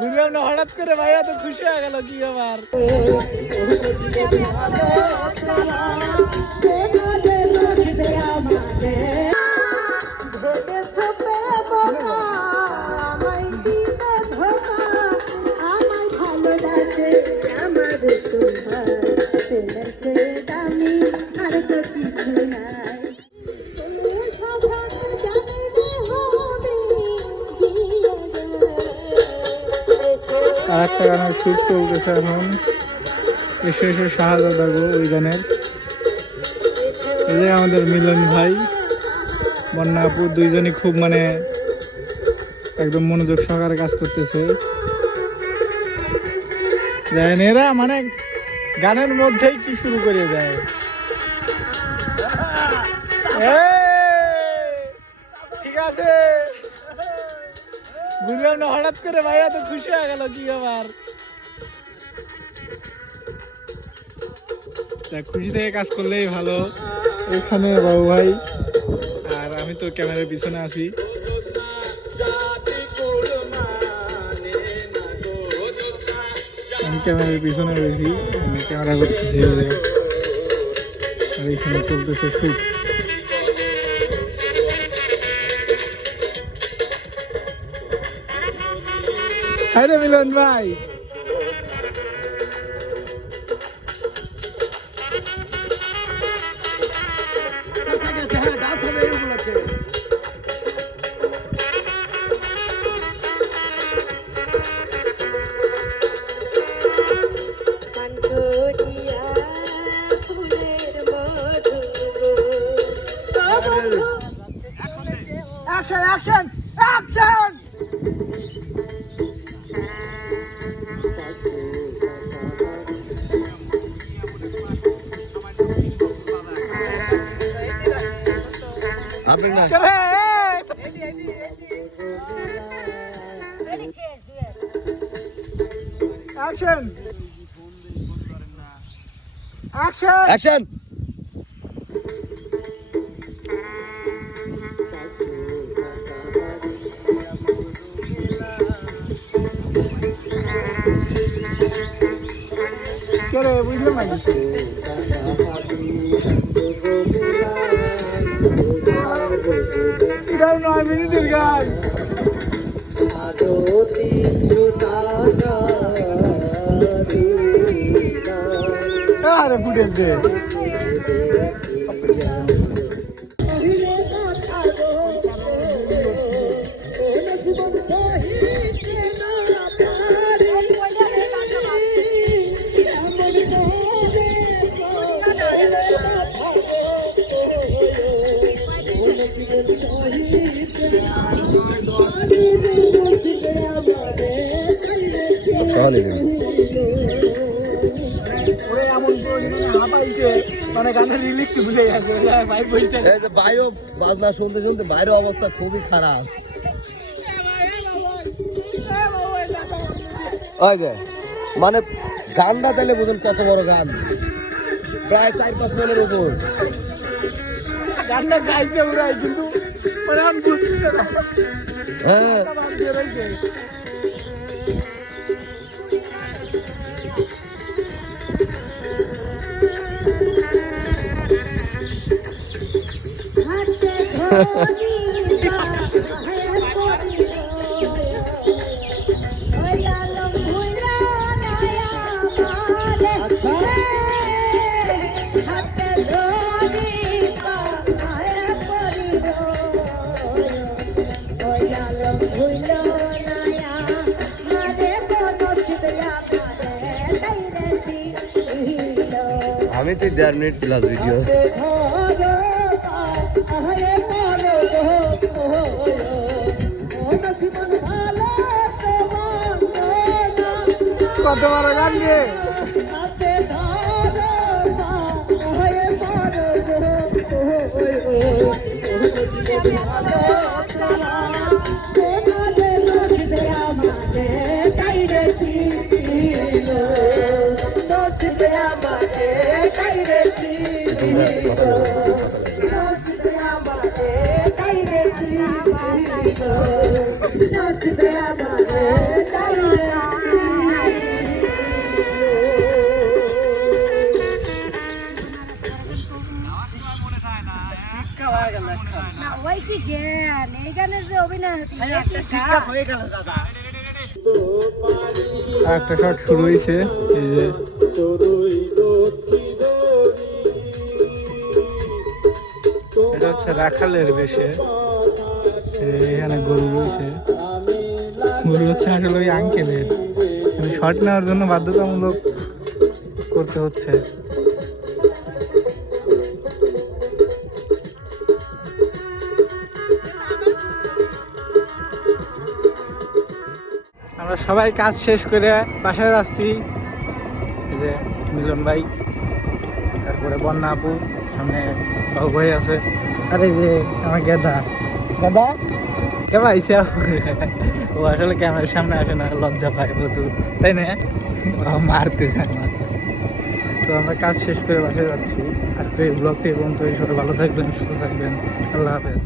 বুঝলাম না, হঠাৎ করে ভাইয়া তো খুশি হয়ে গেল কি আবার। আর একটা গানের শুট চলতেছে এখন, এসে এসে শাহজাদা গো ওই গানের। এই যে আমাদের মিলন ভাই, বন্যা আপু, দুইজনই খুব মানে একদম মনোযোগ সহকারে কাজ করতেছে। দেখেন এরা মানে গানের মধ্যেই কি শুরু করে দেয়। ঠিক আছে, বুঝলাম না, হঠাৎ করে ভাইয়া তো খুশি হয়ে গেল কি আবার। খুশি থেকে কাজ করলেই ভালো। এখানে বাবু ভাই আর আমি তো ক্যামেরার পিছনে আছি। আমি ক্যামেরার পিছনে রয়েছি, আমি ক্যামেরা করতেছি। আর এখানে চলতেছে শুট। হাই রে মিলন ভাই, Action! Action! Action! Action! Action! Action! Quiere, William, Tira 9 minutos, guys. Are footage de. বাজনা শুনতে শুনতে বাইরের অবস্থা খুবই খারাপ। মানে গানটা তাহলে বুঝুন কত বড় গান, প্রায় 4-5 মনের উপর গানটা গাইছে ওরাই, কিন্তু মানে আমি বুঝতে না। হ্যাঁ আমি তো 1.5 মিনিট প্লাস ভিডিও। কত বড় গান রে। Not আর একটা শট শুরু হয়েছে, এই যে এটা হচ্ছে রাখালের বেশে, এখানে গরু রয়েছে। গরু হচ্ছে আসলে ওই আঙ্কেলের, শট নেওয়ার জন্য বাধ্যতামূলক করতে হচ্ছে। আমরা সবাই কাজ শেষ করে বাসায় যাচ্ছি। এই যে মিলন ভাই, তারপরে বন্যা আপু, সামনে বাবু ভাই আছে। আরে যে আমার গেদা গেদা কেবা আইসে, ও আসলে ক্যামেরার সামনে আসে না, লজ্জা পায় প্রচুর, তাই না? মারতেছে আমার। তো আমরা কাজ শেষ করে বাসায় যাচ্ছি। আজকে এই ব্লগটি এবং তো সবাই ভালো থাকবেন, সুস্থ থাকবেন। আল্লাহ হাফেজ।